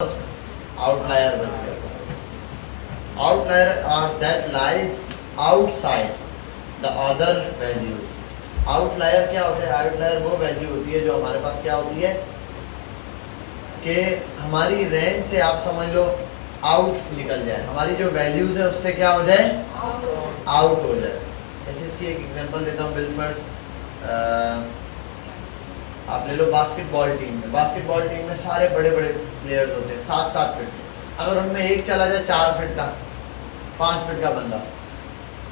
Outlier बन गया। Outlier are that lies outside the other values. Outlier क्या होता है? आउटलायर वो वैल्यू होती है जो हमारे पास क्या होती है कि हमारी रेंज से आप समझ लो आउट निकल जाए, हमारी जो वैल्यूज है उससे क्या हो जाए? आउट हो जाए। जैसे इसकी एक एग्जांपल देता हूँ बिलफर्ड। आप ले लो बास्केटबॉल टीम में। बास्केटबॉल टीम में सारे बड़े बड़े प्लेयर्स होते हैं 7-7 फीट के। अगर उनमें एक चला जाए 4 फीट का, 5 फीट का बंदा,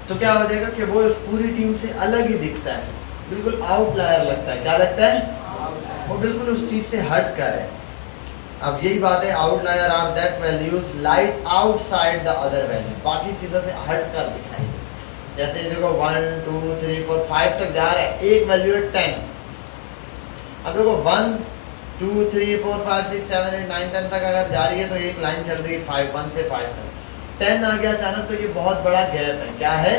तो क्या हो जाएगा कि वो उस पूरी टीम से अलग ही दिखता है, बिल्कुल आउटलायर लगता है। क्या लगता है? वो बिल्कुल उस चीज से हट कर है। अब यही बात है, outlier are that values light outside the other value, बाकी चीजों से हट कर दिखाई दे। जैसे देखो 1 2 3 4 5 तक जा रहा है, एक वैल्यू है 10। अब देखो 1 2 3 4 5 6 7 8 9 10 तक अगर जा रही है तो एक लाइन चल रही है 5 1 से 5 तक। 10 आ गया अचानक, तो ये बहुत बड़ा गैप है। क्या है?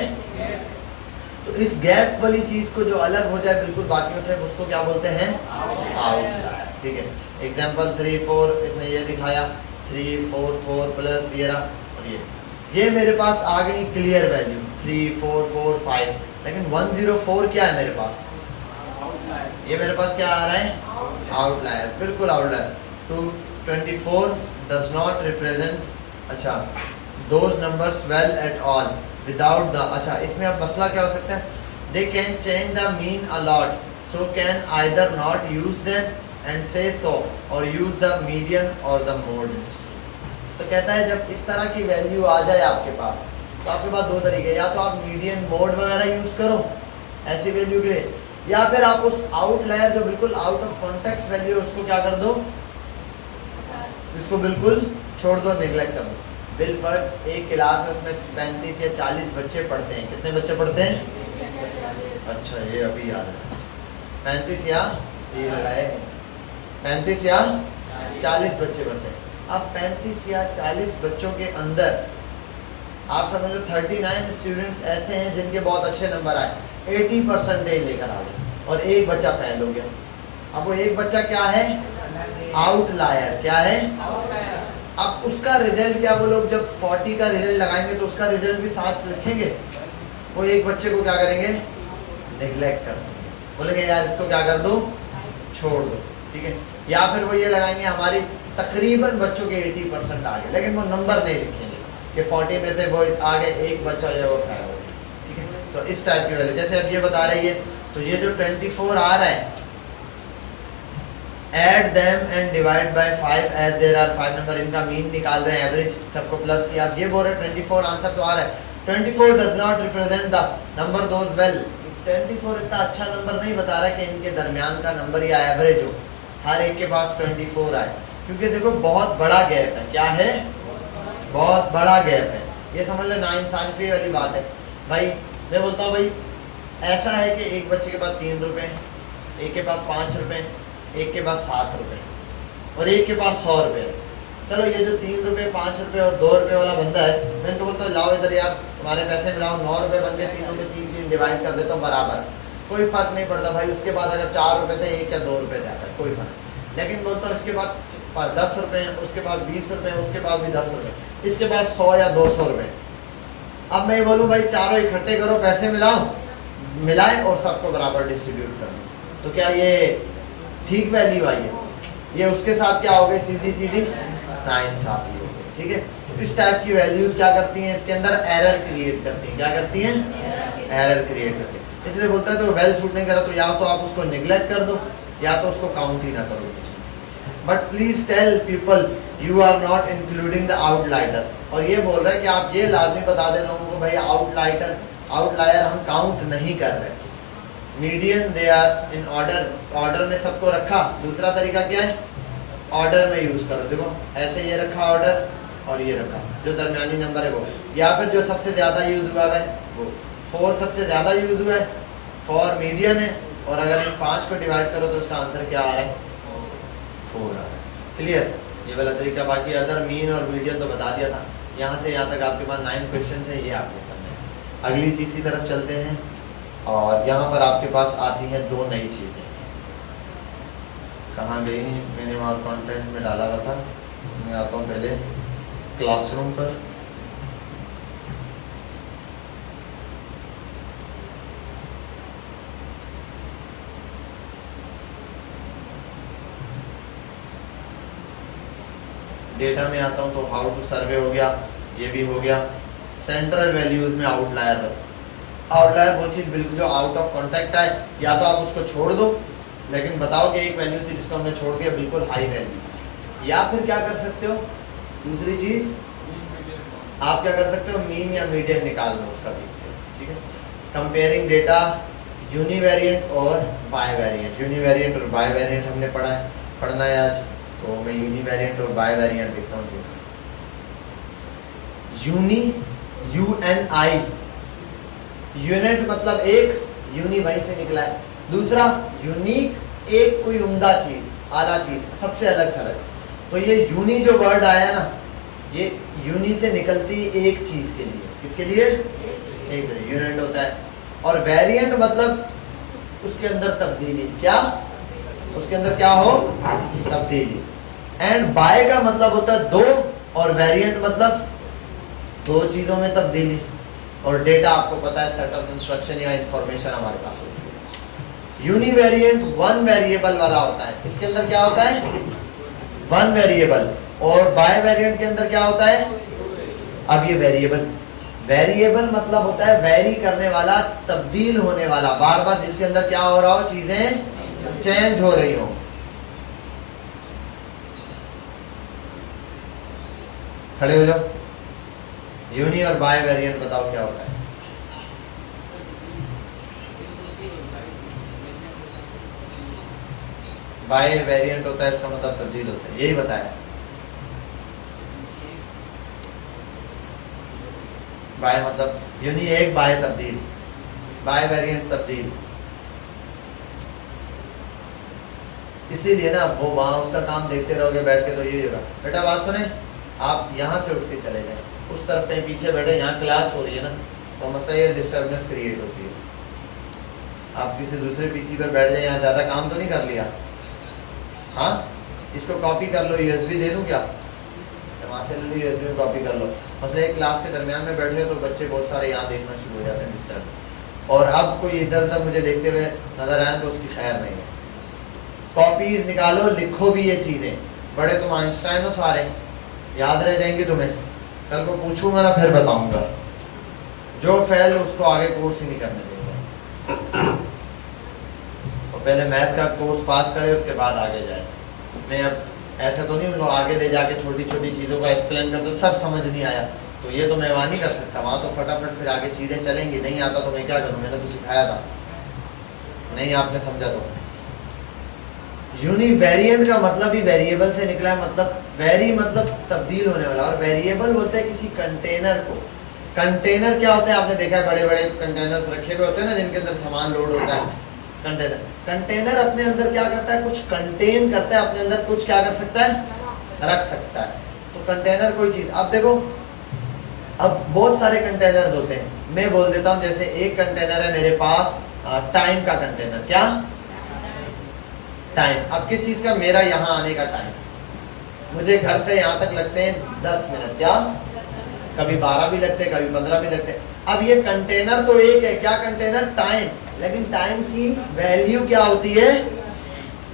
तो इस गैप वाली चीज को जो अलग हो जाए बिल्कुल बाकियों से, उसको क्या बोलते हैं? आउटलायर। ठीक है। एग्जांपल 3 4 इसने ये दिखाया, 3 4 4 प्लस ये रहा, और ये मेरे पास आ गई क्लियर वैल्यू 3 4 4 5। लेकिन 104 क्या है मेरे पास? ये मेरे पास क्या आ रहा है? आउटलायर, बिल्कुल आउटलायर। 224 डज नॉट रिप्रेजेंट अच्छा those numbers well at all without the. अच्छा, इसमें अब मसला क्या हो सकता है? They can change the mean a lot, so can either not use them and say so, or use the median or the mode instead. तो कहता है जब इस तरह की वैल्यू आ जाए आपके पास, तो आपके पास दो तरीके, या तो आप मीडियन मोड वगैरह यूज करो ऐसी वैल्यू के लिए, या फिर आप उस आउटलायर जो बिल्कुल आउट ऑफ कॉन्टेक्स्ट वैल्यू है उसको क्या कर दो? इसको बिल्कुल छोड़ दो, नेग्लेक्ट कर दो। बिलफर्ड एक क्लास है, उसमें 35 या 40 बच्चे पढ़ते हैं। कितने बच्चे पढ़ते हैं? अच्छा, ये अभी याद है। 35 या ये लगाए 35 या 40 बच्चे पढ़ते हैं। अब 35 या 40 बच्चों के अंदर आप समझ लो 39 स्टूडेंट्स ऐसे हैं जिनके बहुत अच्छे नंबर आए, 80% लेकर आ गए, और एक बच्चा फेल हो गया। अब वो एक बच्चा क्या है? आउटलायर। क्या है? अब उसका रिजल्ट क्या, वो लोग जब 40 का रिजल्ट लगाएंगे तो उसका रिजल्ट भी साथ लिखेंगे। वो एक बच्चे को क्या करेंगे? नेग्लेक्ट कर देंगे, बोलेंगे यार इसको क्या कर दो? छोड़ दो। ठीक है। या फिर वो ये लगाएंगे हमारी तकरीबन बच्चों के 80% आ गए, लेकिन वो नंबर नहीं लिखेंगे कि 40 में से वो आगे एक बच्चा जो है वो फेल हो गया। ठीक है। तो इस टाइप की वैल्यू, जैसे अब ये बता रही है, तो ये जो 24 आ रहा है, add them and divide by 5 as there are 5 number, इनका मीन निकाल रहे हैं, एवरेज सबको प्लस किया। अब ये बोल रहे हैं 24 आंसर तो आ रहा है, 24 does not represent the number those well. 24 इतना अच्छा नंबर नहीं बता रहा है कि इनके दरमियान का नंबर या एवरेज हो, हर एक के पास 24 आए, क्योंकि देखो बहुत बड़ा गैप है। क्या है? बहुत बड़ा गैप है। ये समझ लो नाइंसाफी वाली बात है भाई। मैं बोलता हूँ भाई ऐसा है कि एक बच्चे के पास 3 रुपए, एक के पास 5 रुपए, एक के पास 7 रुपए, और एक के पास 100 रुपए। चलो ये जो 3 रुपए 5 रुपए और 2 रुपए वाला बंदा है, मैं इनको बोलता हूँ लाओ इधर यार तुम्हारे पैसे मिलाओ, 9 रुपए बन गए, तीनों में 3 डिवाइड कर देता हूँ बराबर, कोई फर्क नहीं पड़ता भाई। उसके बाद अगर 4 रुपए थे, एक या 2 रुपए जाता है, कोई फर्क। लेकिन बोलता हूँ इसके बाद 10 रुपए हैं, उसके बाद 20 रुपए हैं, उसके बाद भी 10 रुपए, इसके बाद 100 या 200 रुपए। अब मैं बोलूँ भाई चारों इकट्ठे करो, पैसे मिलाओ, मिलाएं और सबको बराबर डिस्ट्रीब्यूट कर दो, तो क्या ये ठीक वैल्यू आई है? ये उसके साथ क्या हो गई? सीधी सीधी नाइंसाफी हो गई। ठीक है। तो इस टाइप की वैल्यूज क्या करती हैं? इसके अंदर एरर क्रिएट करती हैं। क्या करती हैं? एरर क्रिएट करती हैं। इसलिए बोलता है तो वेल शूट नहीं करा तो या तो आप उसको निगलेक्ट कर दो, या तो उसको काउंट ही ना करो। But please tell people you are not including the outlier. और ये बोल रहा है कि आप ये लाजमी बता दें लोगों को भाई आउटलायर हम काउंट नहीं कर रहे। Median they are in order में सबको रखा। दूसरा तरीका क्या है? ऑर्डर में यूज करो। देखो ऐसे ये रखा ऑर्डर, और ये रखा जो दरमियानी नंबर है वो, या फिर जो सबसे ज्यादा यूज हुआ है वो 4 सबसे ज्यादा यूज हुआ है, 4 मीडियन है, और अगर इन 5 को डिवाइड करो तो उसका आंसर क्या आ रहा है? 4 आ रहा है। क्लियर? ये वाला तरीका। बाकी अदर मीन और मीडियन तो बता दिया था। यहाँ से यहाँ तक आपके पास 9 क्वेश्चन है, ये आपको करने हैं। अगली चीज की तरफ चलते हैं, और यहाँ पर आपके पास आती हैं 2 नई चीजें। कहाँ गई? मैंने वहाँ कंटेंट में डाला हुआ था। मैं आता हूँ पहले क्लासरूम पर। डेटा में आता हूँ तो हाउ टू सर्वे हो गया, ये भी हो गया। सेंट्रल वैल्यूज में आउटलायर बताओ। आउटलायर वो चीज बिल्कुल जो आउट ऑफ कॉन्टेक्ट है, या तो आप उसको छोड़ दो, लेकिन बताओ कि एक वैल्यू थी जिसको हमने छोड़ दिया बिल्कुल हाई वैल्यू। या फिर क्या कर सकते हो, दूसरी चीज आप क्या कर सकते हो, मीन या मीडियन निकाल लो उसका बीच से, ठीक है। कंपेयरिंग डेटा यूनिवेरिएंट और बायवेरिएंट। यूनिवेरिएंट और बायवेरिएंट हमने पढ़ना है आज, तो मैं यूनिवेरिएंट और बायवेरिएंट लिखता हूँ। यूनी, UNI, यूनिट मतलब एक, यूनी वहीं से निकला है। दूसरा यूनिक, एक कोई उम्दा चीज, आला चीज, सबसे अलग थलग। तो ये यूनी जो वर्ड आया ना, ये यूनी से निकलती एक चीज के लिए, किसके लिए, एक यूनिट होता है। और वेरिएंट मतलब उसके अंदर तब्दीली, क्या उसके अंदर क्या हो, तब्दीली। एंड बाय का मतलब होता है दो, और वेरिएंट मतलब दो चीजों में तब्दीली। और डेटा आपको पता है सेट ऑफ इंस्ट्रक्शन या इंफॉर्मेशन हमारे पास होती है। यूनिवेरिएंट वन वेरिएबल वाला होता है, इसके अंदर क्या होता है, वन वेरिएबल। और बाय वेरिएंट के अंदर क्या होता है, अब ये वेरिएबल, वेरिएबल मतलब होता है वेरी करने वाला, तब्दील होने वाला, बार बार जिसके अंदर क्या हो रहा हो, चीजें चेंज हो रही हो। खड़े हो जाओ। यूनी और बाय वेरिएंट बताओ क्या होता है। बाय वेरिएंट होता है, इसका मतलब तब्दील होता है, यही बताया। बाय मतलब यूनी एक, बाय तब्दील, बाय वेरिएंट तब्दील। इसीलिए ना वो वहां उसका काम देखते रहोगे बैठ के तो ये होगा। बेटा बात सुने, आप यहाँ से उठ के चले जाए, उस तरफ कहीं पीछे बैठे, यहाँ क्लास हो रही है ना, तो मसला ये डिस्टर्बेंस क्रिएट होती है। आप किसी दूसरे पीसी पर बैठ जाए, यहाँ ज्यादा काम तो नहीं कर लिया। हाँ, इसको कॉपी कर लो, यूएसबी दे दूं क्या, वहाँ से ले लो, यूएसबी में कॉपी कर लो। मसला एक क्लास के दरमियान में बैठे हो तो बच्चे बहुत सारे यहाँ देखना शुरू हो जाते हैं, डिस्टर्ब। और अब कोई इधर उधर मुझे देखते हुए नजर आए तो उसकी खैर नहीं है। कॉपीज निकालो, लिखो भी ये चीजें। बड़े तुम आइंस्टाइन हो सारे, याद रह जाएंगे तुम्हें, कल को पूछूंगा ना फिर बताऊंगा। जो फेल उसको आगे कोर्स ही नहीं करने देंगे। तो पहले मैथ का कोर्स पास करे, उसके बाद आगे जाए। मैं अब ऐसा तो नहीं उनको आगे ले जाके छोटी छोटी चीज़ों का एक्सप्लेन कर दो, सब समझ नहीं आया तो ये तो मैं वहाँ नहीं कर सकता। वहाँ तो फटाफट फिर आगे चीज़ें चलेंगी। नहीं आता तो मैं क्या करूँ, मैंने तो सिखाया था, नहीं आपने समझा तो। यूनिवेरिएंट का मतलब ही वेरिएबल से निकला है, मतलब वेरी मतलब तब्दील होने वाला, और वेरिएबल बोलते हैं किसी कंटेनर को। कंटेनर क्या होता है, आपने देखा है बड़े बड़े कंटेनर्स रखे हुए होते हैं ना, जिनके अंदर सामान लोड होता है। कंटेनर, कंटेनर अपने अंदर क्या करता है, कुछ कंटेन करता है, अपने अंदर कुछ क्या कर सकता है, रख सकता है। तो कंटेनर कोई चीज, अब देखो अब बहुत सारे कंटेनर्स होते हैं। मैं बोल देता हूँ जैसे एक कंटेनर है मेरे पास टाइम का कंटेनर, क्या टाइम। अब किस चीज का, मेरा यहाँ आने का टाइम, मुझे घर से यहाँ तक लगते हैं 10 मिनट, क्या कभी 12 भी लगते हैं, कभी 15 भी लगते हैं। अब ये कंटेनर तो एक है, क्या कंटेनर, टाइम। लेकिन टाइम की वैल्यू क्या होती है,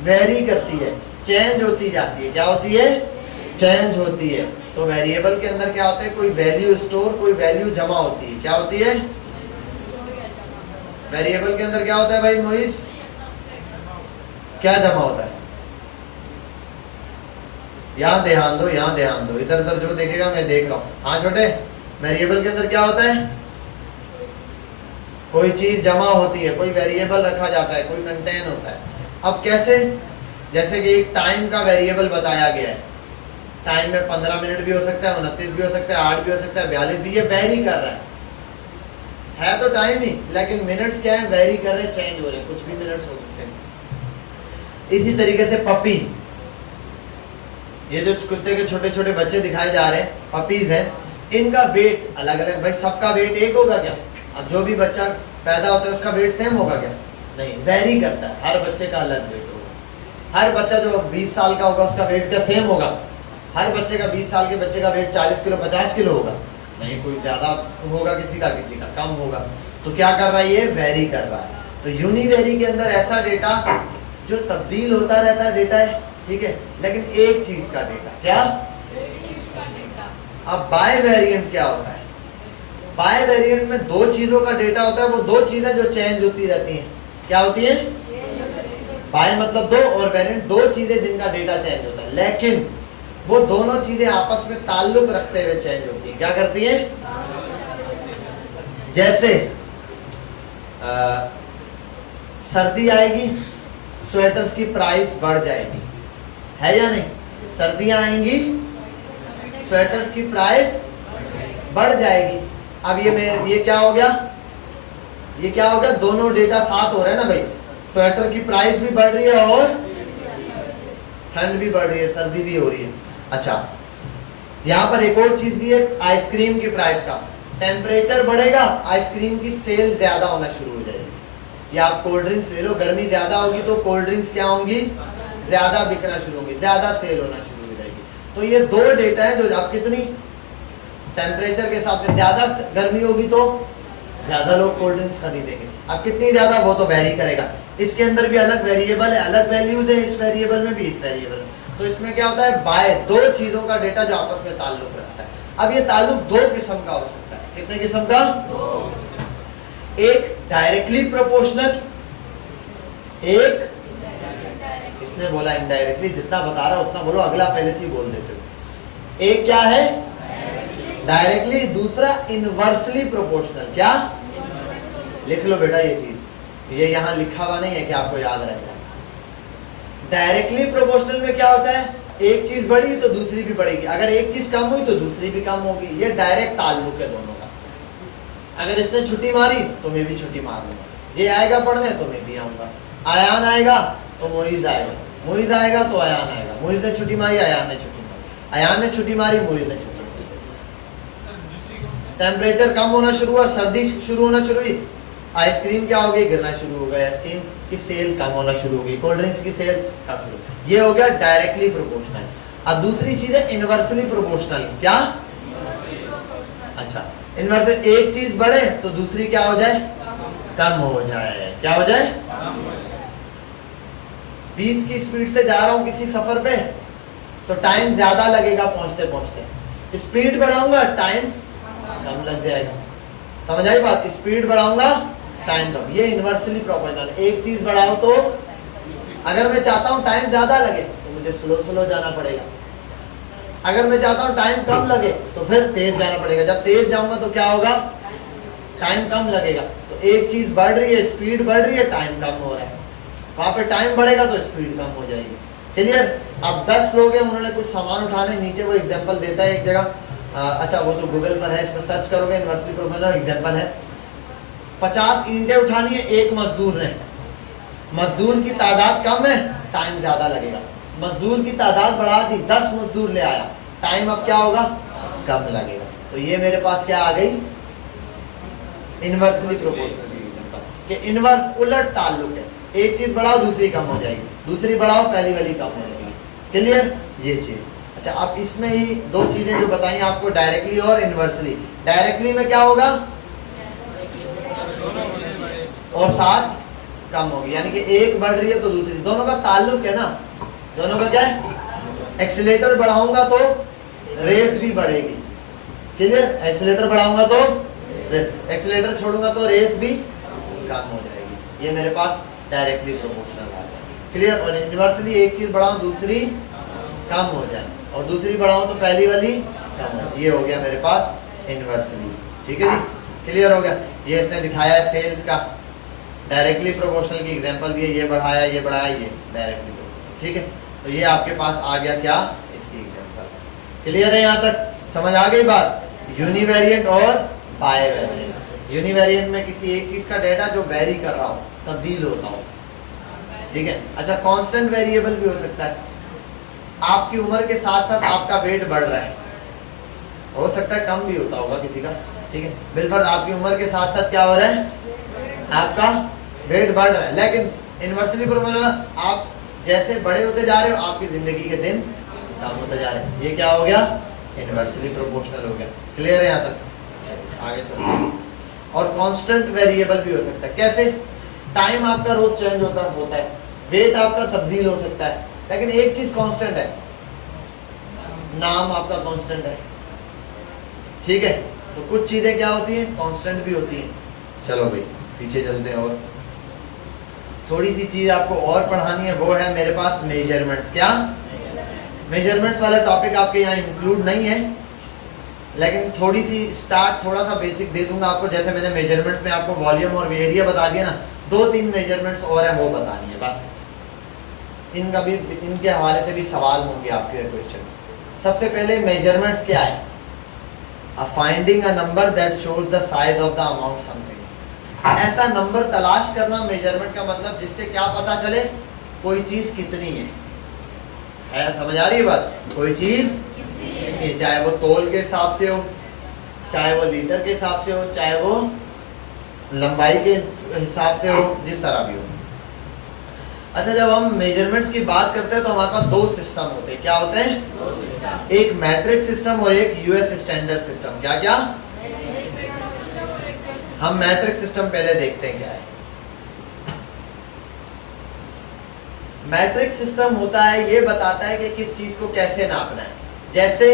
वेरी करती है, चेंज होती जाती है। क्या होती है, चेंज होती है। तो वेरिएबल के अंदर क्या होता है, कोई वैल्यू स्टोर, कोई वैल्यू जमा होती है। क्या होती है, वेरिएबल के अंदर क्या होता है भाई मोइज, क्या जमा होता है। यहाँ ध्यान दो, यहाँ ध्यान दो, इधर उधर जो देखेगा मैं देख रहा हूँ। हाँ छोटे, वेरिएबल के अंदर क्या होता है, कोई चीज जमा होती है, कोई वेरिएबल रखा जाता है, कोई कंटेन होता है। अब कैसे, जैसे कि एक टाइम का वेरिएबल बताया गया है, टाइम में 15 मिनट भी हो सकता है, 29 भी हो सकता है, 8 भी हो सकता है, 42 भी, ये वेरी कर रहा है तो टाइम ही, लेकिन मिनट्स क्या है, वेरी कर रहे, चेंज हो रहे, कुछ भी मिनट्स हो सकते हैं। इसी तरीके से पपी, ये जो कुत्ते के छोटे छोटे बच्चे दिखाए जा रहे हैं, पपीज हैं, इनका वेट अलग अलग। भाई सबका वेट एक होगा क्या, अब जो भी बच्चा पैदा होता है उसका वेट सेम होगा क्या, नहीं, वेरी करता है, हर बच्चे का अलग वेट होगा। हर बच्चा जो 20 साल का होगा उसका वेट क्या सेम होगा, हर बच्चे का 20 साल के बच्चे का वेट 40 किलो 50 किलो होगा नहीं, कोई ज्यादा होगा किसी का कम होगा। तो क्या कर रहा है, ये वेरी कर रहा है। तो यूनिवेरी के अंदर ऐसा डेटा जो तब्दील होता रहता है डेटा है, ठीक है, लेकिन एक चीज का डेटा, क्या? अब बाय वेरिएंट क्या होता है? बाय वेरिएंट में दो चीजों का डेटा होता है, वो दो चीजें जो चेंज होती रहती हैं, क्या होती है? बाय मतलब दो और वेरिएंट दो चीजें जिनका डेटा चेंज होता है, लेकिन वो दोनों चीजें आपस में ताल्लुक रखते हुए चेंज होती है। क्या करती है? जैसे सर्दी आएगी, स्वेटर्स की प्राइस बढ़ जाएगी, है या नहीं? सर्दियां आएंगी, स्वेटर्स की प्राइस बढ़ जाएगी। अब ये क्या हो गया? ये क्या हो गया? दोनों डेटा साथ हो रहे हैं ना भाई, स्वेटर की प्राइस भी बढ़ रही है और ठंड भी बढ़ रही है, सर्दी भी हो रही है। अच्छा, यहाँ पर एक और चीज दी है, आइसक्रीम की प्राइस का। टेम्परेचर बढ़ेगा, आइसक्रीम की सेल ज्यादा होना शुरू हो जाएगी। या आप कोल्ड ड्रिंक्स ले लो, गर्मी ज्यादा होगी तो कोल्ड ड्रिंक्स क्या होंगी? ज्यादा बिकना शुरू होंगी, ज्यादा सेल होना शुरू हो जाएगी। तो ये दो डेटा है जो आप कितनी टेम्परेचर के हिसाब से, ज्यादा गर्मी होगी तो ज्यादा लोग कोल्ड ड्रिंक्स खरीदेंगे। अब कितनी ज्यादा वो तो वेरी करेगा। इसके अंदर भी अलग वेरिएबल है, अलग वैल्यूज है, इस वेरिएबल में भी इस वेरिएबल में। तो इसमें क्या होता है? बाय दो चीजों का डेटा जो आपस में ताल्लुक रखता है। अब ये ताल्लुक दो किस्म का हो सकता है। कितने किस्म का? एक डायरेक्टली प्रोपोर्शनल, एक इसने बोला इनडायरेक्टली। जितना बता रहा उतना बोलो, अगला पहले से ही बोल देते हो। एक क्या है? डायरेक्टली, दूसरा इनवर्सली प्रोपोर्शनल। क्या? लिख लो बेटा ये चीज, ये यहां लिखा हुआ नहीं है कि आपको याद रहेगा। डायरेक्टली प्रोपोर्शनल में क्या होता है? एक चीज बढ़ी तो दूसरी भी बढ़ेगी, अगर एक चीज कम हुई तो दूसरी भी कम होगी। ये डायरेक्ट ताल्लुक है दोनों का। अगर इसने छुट्टी मारी तो मैं भी छुट्टी मार लूंगा, ये आएगा पढ़ने तो मैं भी आऊंगा, आयान आएगा तो मोइज आएगा, मोइज आएगा तो आयान आएगा, मोइज ने छुट्टी मारी आयान ने छुट्टी मारी, आयान ने छुट्टी मारी मोइज ने छुट्टी मारी। टेम्परेचर कम होना शुरू हुआ, सर्दी शुरू होना शुरू हुई, आइसक्रीम क्या हो गई? गिरना शुरू हो गया, आइसक्रीम की सेल कम होना शुरू हो गई, कोल्ड ड्रिंक्स की सेल कम शुरू। ये हो गया डायरेक्टली प्रोपोर्शनल। अब दूसरी चीज है इनवर्सली प्रोपोर्शनल। क्या? अच्छा, इनवर्स, एक चीज बढ़े तो दूसरी क्या हो जाए? कम हो जाए। क्या हो जाए? 20 की स्पीड से जा रहा हूं किसी सफर पे तो टाइम ज्यादा लगेगा पहुंचते पहुंचते, स्पीड बढ़ाऊंगा टाइम कम लग जाएगा। समझ आई बात? स्पीड बढ़ाऊंगा टाइम कम। ये इनवर्सली प्रोपोर्शनल। एक चीज बढ़ाओ तो अगर मैं चाहता हूं टाइम ज्यादा लगे तो मुझे स्लो स्लो जाना पड़ेगा, अगर मैं चाहता हूं टाइम कम लगे तो फिर तेज जाना पड़ेगा। जब तेज जाऊंगा तो क्या होगा? टाइम कम लगेगा। तो एक चीज बढ़ रही है, स्पीड बढ़ रही है, टाइम कम हो रहा है, वहां पे टाइम बढ़ेगा तो स्पीड कम हो जाएगी। क्लियर? अब 10 लोग हैं, उन्होंने कुछ सामान उठाने, नीचे वो एग्जांपल देता है एक जगह, अच्छा वो तो गूगल पर है, इसमें सर्च करोगे इनवर्सली प्रोपोर्शनल एग्जांपल है। 50 ईंटें उठानी है एक मजदूर ने, मजदूर की तादाद कम है, टाइम ज्यादा लगेगा। मजदूर की तादाद बढ़ा दी, 10 मजदूर ले आया, टाइम अब क्या होगा? कम लगेगा। तो ये मेरे पास क्या आ गई? इनवर्सली प्रोपोर्शनल एग्जांपल कि इनवर्स उलट ताल्लुक है, एक चीज बढ़ाओ दूसरी कम हो जाएगी, दूसरी बढ़ाओ पहली वाली कम हो जाएगी। क्लियर? ये चीज। अच्छा, अब इसमें ही दो चीजें जो बताई आपको, डायरेक्टली और इनवर्सली। डायरेक्टली में क्या होगा? और साथ कम होगी, यानी कि एक बढ़ रही है तो दूसरी, दोनों का ताल्लुक है ना, दोनों का क्या है? एक्सीलेटर बढ़ाऊंगा तो रेस भी बढ़ेगी। क्लियर? एक्सीलेटर बढ़ाऊंगा तो एक्सीलेटर छोड़ूंगा तो रेस भी कम हो जाएगी। ये मेरे पास डायरेक्टली प्रोपोर्शनल आ गया। क्लियर? और इनवर्सली एक चीज बढ़ाऊं दूसरी कम हो जाए, और दूसरी बढ़ाऊं तो पहली वाली कम हो। ये हो गया मेरे पास इनवर्सली। ठीक है जी? क्लियर हो गया? ये इसने दिखाया है सेल्स का, डायरेक्टली प्रोपोर्शनल की एग्जांपल दिए, ये बढ़ाया ये बढ़ाया, ये डायरेक्टली। ठीक है? तो ये आपके पास आ गया क्या? इसकी एग्जांपल। क्लियर है? यहाँ तक समझ आ गई बात? यूनिवेरिएंट और बायवेरिएंट। यूनिवेरिएंट में किसी एक चीज का डेटा जो वेरी कर रहा हो, तब्दील होता हो। ठीक है? अच्छा, कांस्टेंट वेरिएबल भी हो सकता है, आपकी उम्र के साथ साथ आपका वेट बढ़ रहा है, हो सकता है कम भी होता होगा किसी का। ठीक है? बिलफर्ज आपकी उम्र के साथ साथ क्या हो रहा है? आपका वेट बढ़ रहा है। लेकिन इनवर्सली प्रोपोर्शनल, आप जैसे बड़े होते जा रहे हो आपकी जिंदगी के दिन कम होता जा रहा है। ये क्या हो गया? इनवर्सली प्रोपोर्शनल हो गया। क्लियर है यहाँ तक? आगे चलते हैं। और कांस्टेंट वेरिएबल भी हो सकता है। कैसे? टाइम आपका रोज चेंज होता है, वेट आपका तब्दील हो सकता है, लेकिन एक चीज कांस्टेंट है, नाम आपका कांस्टेंट है। ठीक है, तो कुछ चीजें क्या होती हैं? कांस्टेंट भी होती हैं। चलो भाई पीछे चलते हैं। और थोड़ी सी चीज आपको और पढ़ानी है, वो है मेरे पास मेजरमेंट्स। क्या? मेजरमेंट्स वाला टॉपिक आपके यहाँ इंक्लूड नहीं है, लेकिन थोड़ी सी स्टार्ट, थोड़ा सा बेसिक दे दूंगा आपको। जैसे मैंने मेजरमेंट्स में आपको वॉल्यूम और एरिया बता दिया ना, 2-3 मेजरमेंट्स और हैं, वो बतानी है बस। इनका भी, इनके हवाले से भी सवाल होंगे आपके क्वेश्चन। सबसे पहले मेजरमेंट्स क्या है? Finding a number that shows the size of the amount something. ऐसा नंबर तलाश करना मेजरमेंट का मतलब, जिससे क्या पता चले कोई चीज कितनी है। समझ आ रही है बात? कोई चीज, चाहे वो तोल के हिसाब से हो, चाहे वो लीटर के हिसाब से हो, चाहे वो लंबाई के हिसाब से हो, जिस तरह भी हो। अच्छा, जब हम मेजरमेंट्स की बात करते हैं तो हमारे पास 2 सिस्टम होते हैं। क्या होते हैं? एक मैट्रिक सिस्टम और एक यूएस स्टैंडर्ड सिस्टम। क्या क्या? हम मैट्रिक सिस्टम पहले देखते हैं क्या है। मैट्रिक सिस्टम होता है, ये बताता है कि किस चीज को कैसे नापना है। जैसे,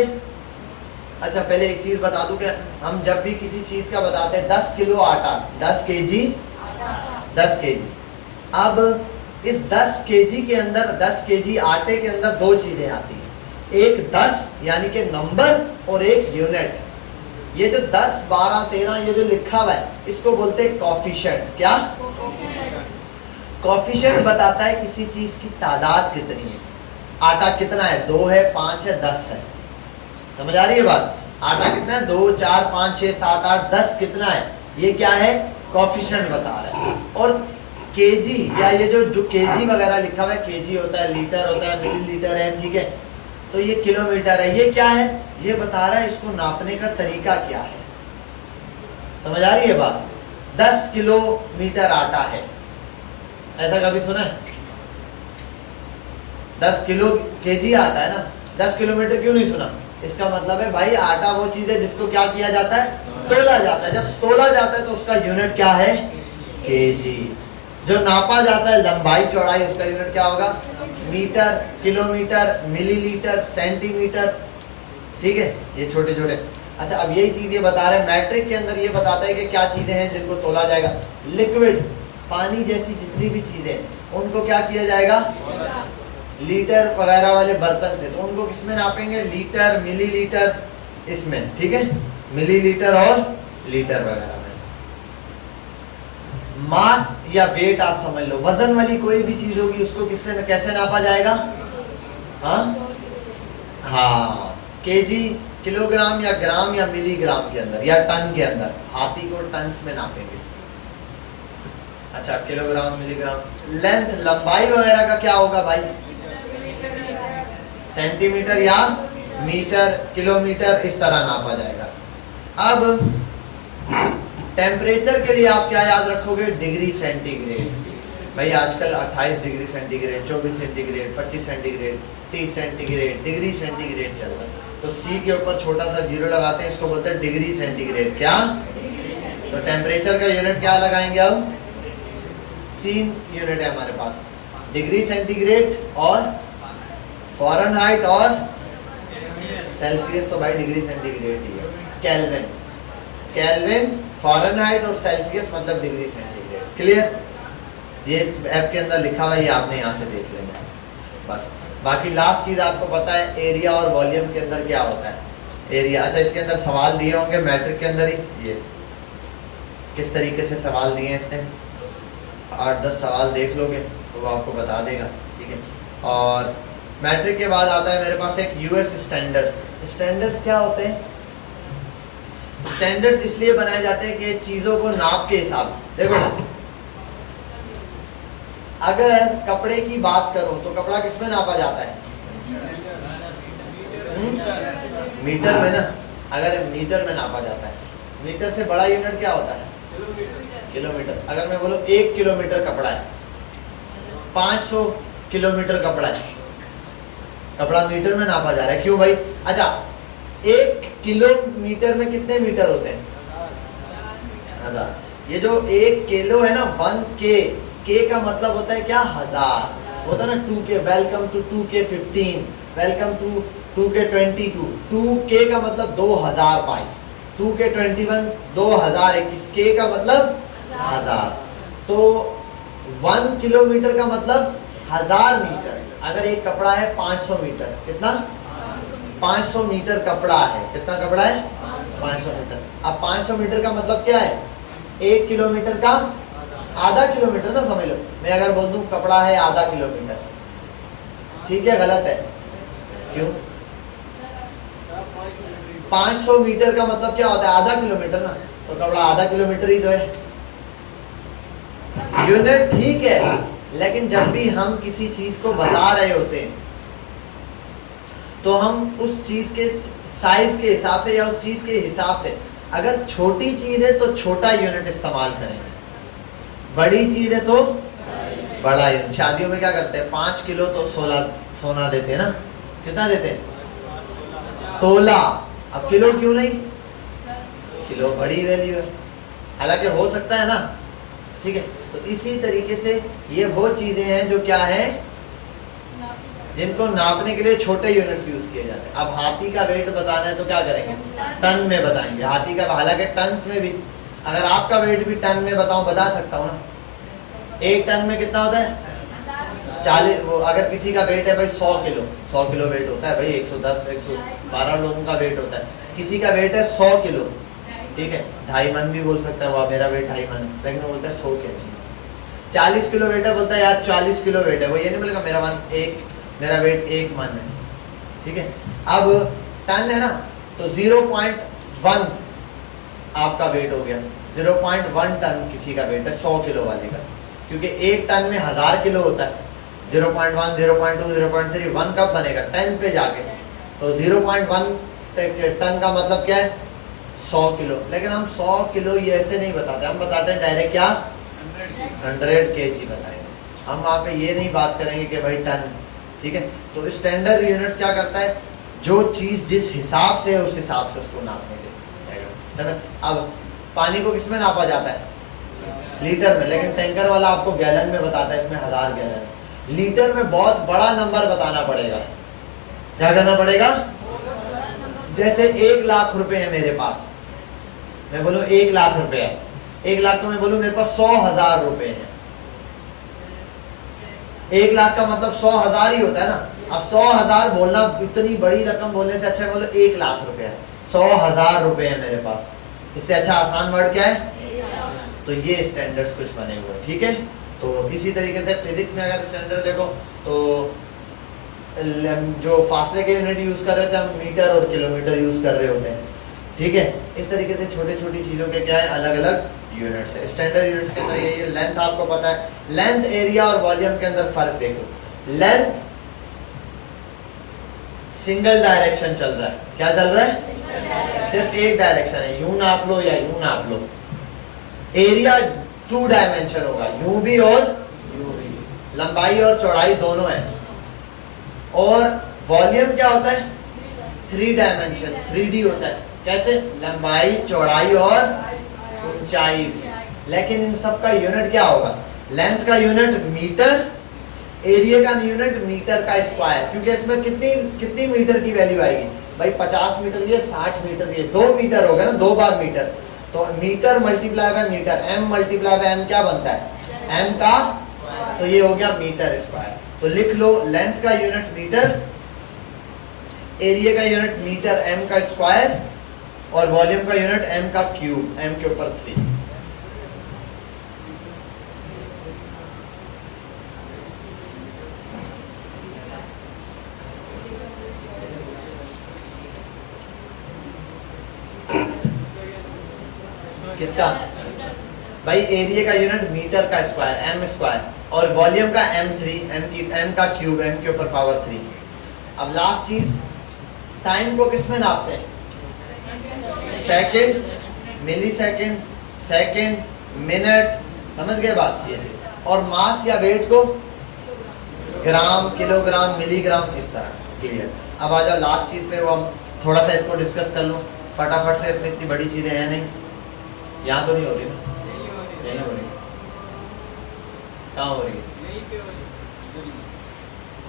अच्छा पहले एक चीज बता दूं कि हम जब भी किसी चीज का बताते हैं, 10 किलो आटा, 10 केजी, 10 केजी। अब इस 10 केजी के अंदर, 10 केजी आटे के अंदर 2 चीजें आती हैं। एक 10 यानी कि नंबर, और एक यूनिट। ये जो 10, 12, 13 ये जो लिखा हुआ है, इसको बोलते हैं कॉफिशिएंट। क्या? कॉफिशिएंट बताता है किसी चीज की तादाद कितनी है। आटा कितना है? 2 है, 5 है, 10 है। समझ आ रही है बात? आटा कितना है? 2, 4, 5, 6, 7, 8, 10 कितना है? ये क्या है? कॉफिशिएंट बता रहा है। और केजी, या ये जो केजी वगैरह लिखा हुआ है, केजी होता है, लीटर होता है, मिलीलीटर है, ठीक है, तो ये किलोमीटर है। ये क्या है? ये बता रहा है इसको नापने का तरीका क्या है। समझ आ रही है बात? 10 किलोमीटर आटा है, ऐसा कभी सुना है? 10 किलो केजी आटा है ना, 10 किलोमीटर क्यों नहीं सुना? इसका मतलब है भाई, आटा वो चीज है जिसको क्या किया जाता है? तोला जाता है। जब तोला जाता है तो उसका यूनिट क्या है? केजी। जो नापा जाता है लंबाई चौड़ाई, उसका यूनिट क्या होगा? Metre, kilometre, millilitre, centimetre. ठीक है, ये छोटे छोटे। अच्छा, अब यही चीज ये बता रहे हैं मैट्रिक के अंदर, ये बताता है कि क्या चीजें हैं जिनको तोला जाएगा। लिक्विड, पानी जैसी जितनी भी चीजें, उनको क्या किया जाएगा? लीटर वगैरह वाले बर्तन से, तो उनको किसमें नापेंगे? लीटर, मिलीलीटर, इसमें। ठीक है, मिलीलीटर और लीटर वगैरह में। मास या वेट आप समझ लो, वजन वाली कोई भी चीज होगी उसको किससे, कैसे नापा जाएगा? हाँ, केजी, किलोग्राम या ग्राम या मिलीग्राम के अंदर, या टन के अंदर। हाथी को टन्स में नापेंगे। अच्छा, किलोग्राम, मिलीग्राम। लेंथ, लंबाई वगैरह का क्या होगा भाई? सेंटीमीटर या मीटर, किलोमीटर, इस तरह नापा जाएगा। अब टेम्परेचर के लिए आप क्या याद रखोगे? Degree centigrade. भाई आजकल 28 degree centigrade, 24 centigrade, 25 centigrade, 30 centigrade, degree centigrade चल रहा है। तो सी के ऊपर छोटा सा जीरो लगाते हैं, इसको बोलते हैं डिग्री सेंटीग्रेड। क्या? तो टेम्परेचर का यूनिट क्या लगाएंगे अब? 3 यूनिट है हमारे पास, डिग्री सेंटीग्रेड और फ़ारेनहाइट और सेल्सियस। तो भाई डिग्री सेंटीग्रेड ही है। केल्विन, केल्विन, फ़ारेनहाइट और सेल्सियस मतलब डिग्री सेंटीग्रेड। क्लियर? ये ऐप के अंदर लिखा हुआ है, ये आपने यहाँ से देख लेना बस। बाकी लास्ट चीज आपको पता है, एरिया और वॉल्यूम के अंदर क्या होता है? एरिया। अच्छा, इसके अंदर सवाल दिए होंगे मैट्रिक के अंदर ही। ये किस तरीके से सवाल दिए हैं इसने, 8-10 सवाल देख लोगे तो वो आपको बता देगा। ठीक है, और मैट्रिक के बाद आता है मेरे पास एक यूएस स्टैंडर्ड्स। स्टैंडर्ड्स क्या होते हैं? स्टैंडर्ड्स इसलिए बनाए जाते हैं कि चीजों को नाप के हिसाब। देखो, अगर कपड़े की बात करो तो कपड़ा किसमें नापा जाता है? मीटर में ना। अगर मीटर में नापा जाता है, मीटर से बड़ा यूनिट क्या होता है? किलोमीटर। अगर मैं बोलूं 1 किलोमीटर कपड़ा है, 500 किलोमीटर कपड़ा है, कपड़ा मीटर में नापा जा रहा है, क्यों भाई? अच्छा, 1 किलोमीटर में कितने मीटर होते हैं? 1000। ये जो 1 किलो है ना, 1K, K का मतलब होता है क्या? 1000 होता है ना। 2K, welcome to 2K15, welcome to 2K22, 2K का मतलब 2022, 2K21 2021, K का मतलब 1000। तो 1 किलोमीटर का मतलब 1000 मीटर। अगर एक कपड़ा है 500 मीटर, कितना? 500 मीटर कपड़ा है। कितना कपड़ा है? 500 मीटर। अब 500 मीटर का मतलब क्या है? 1 किलोमीटर का आधा किलोमीटर ना, समझ लो। मैं अगर बोल दूं कपड़ा है आधा किलोमीटर, ठीक है? गलत है, क्यों? 500 मीटर का मतलब क्या होता है? आधा किलोमीटर ना, तो कपड़ा आधा किलोमीटर ही तो है। यूनिट ठीक है, लेकिन जब भी हम किसी चीज को बता रहे होते हैं तो हम उस चीज के साइज के हिसाब से या उस चीज के हिसाब से, अगर छोटी चीज है तो छोटा यूनिट इस्तेमाल करेंगे, बड़ी चीज है तो बड़ा यूनिट। शादियों में क्या करते हैं? 5 किलो तो सोना देते हैं ना। कितना देते हैं? तोला। अब किलो क्यों नहीं? किलो बड़ी वैल्यू है, हालांकि हो सकता है ना, ठीक है? तो इसी तरीके से ये वो चीजें हैं जो क्या है, जिनको नापने के लिए छोटे यूनिट्स यूज किए जाते हैं। अब हाथी का वेट बताना है तो क्या करेंगे? टन में बताएंगे हाथी का। हालांकि टन्स में भी, अगर आपका वेट भी टन में बताऊं, बता सकता हूं ना। 1 टन में कितना होता है? 40। अगर किसी का वेट है भाई 100 किलो, 100 किलो वेट होता है भाई, 110 112 लोगों का वेट होता है। किसी का वेट है 100 किलो, ठीक है? 2.5 मन भी बोल सकता है, वह मेरा वेट 2.5 मन, लेकिन वो बोलता है 100 kg। 40 किलो वेट है, बोलता है यार 40 किलो वेट है। वो ये नहीं बोलेगा मेरा वेट 1 मन है, ठीक है? अब टन है ना, तो 0.1 आपका वेट हो गया। 0.1 टन किसी का वेट है 100 किलो वाले का, क्योंकि 1 टन में 1000 किलो होता है। 0.1, 0.2, 0.3, 1 कब बनेगा? 10 पे जाके। तो 0.1 टन का मतलब क्या है? 100 किलो। लेकिन हम 100 किलो ये ऐसे नहीं बताते, हम बताते हैं डायरेक्ट क्या? 100 kg बताएंगे। हम वहाँ पे ये नहीं बात करेंगे कि भाई टन, ठीक है? तो स्टैंडर्ड यूनिट्स क्या करता है? जो चीज जिस हिसाब से है उस हिसाब से उसको नापने देगा। अब पानी को किस में नापा जाता है? लीटर में, लेकिन टैंकर वाला आपको गैलन में बताता है, इसमें 1000 गैलन। लीटर में बहुत बड़ा नंबर बताना पड़ेगा। क्या करना पड़ेगा? जैसे 1 लाख रुपए है मेरे पास, मैं बोलूं 1 लाख रुपए है, 1 लाख तो मैं बोलूं मेरे पास 100,000 रुपए हैं। 1 लाख का मतलब 100,000 ही होता है ना। अब 100,000 बोलना, इतनी बड़ी रकम बोलने से अच्छा है बोलो 1 लाख रुपए है, 100,000 रुपए है मेरे पास। इससे अच्छा आसान वर्ड क्या है? तो ये स्टैंडर्ड्स कुछ बने हुए हैं, ठीक है? तो इसी तरीके से फिजिक्स में अगर स्टैंडर्ड देखो तो जो फासले के यूनिट यूज कर रहे थे हम मीटर और किलोमीटर यूज कर रहे होते हैं, ठीक है? इस तरीके से छोटी छोटी चीजों के क्या है? अलग अलग यूनिट्स है। स्टैंडर्ड यूनिट्स के अंदर ये लेंथ आपको पता है। लेंथ, एरिया और वॉल्यूम के अंदर फर्क देखो। लेंथ सिंगल डायरेक्शन चल रहा है। क्या चल रहा है? सिर्फ एक डायरेक्शन है, यूं नाप लो या यूं नाप लो। एरिया 2 डायमेंशन होगा, यूं भी और यूं भी, लंबाई और चौड़ाई दोनों है। और वॉल्यूम क्या होता है? 3 डायमेंशन, 3D होता है। कैसे? लंबाई, चौड़ाई और ऊंचाई भी। लेकिन इन सब का यूनिट क्या होगा? लेंथ का यूनिट मीटर, एरिया का यूनिट मीटर का स्क्वायर, क्योंकि इसमें कितनी मीटर की वैल्यू आएगी भाई? 50 मीटर ये, 60 मीटर ये, 2 मीटर हो गया ना, 2 बार मीटर। तो metre multiply by metre, m multiply by m क्या बनता है? m का, तो ये हो गया मीटर स्क्वायर। तो लिख लो, लेंथ का यूनिट मीटर, एरिया का यूनिट मीटर m का स्क्वायर, और वॉल्यूम का यूनिट m का क्यूब, m के ऊपर 3। किसका भाई? एरिया का यूनिट मीटर का स्क्वायर, m स्क्वायर, और वॉल्यूम का m3, m का क्यूब, m के ऊपर पावर 3। अब लास्ट चीज, टाइम को किस में नापते हैं? सेकंड्स, मिली सेकंड, सेकंड, मिनट, समझ गए बात? ये। और मास या वेट को ग्राम, किलोग्राम, मिलीग्राम, इस तरह। क्लियर। अब आ जाओ लास्ट चीज़ पे, वो हम थोड़ा सा इसको डिस्कस कर लूँ फटाफट से, इतनी बड़ी चीज़ें हैं नहीं, यहाँ तो नहीं हो रही ना, यहीं हो रही, कहाँ हो रही है,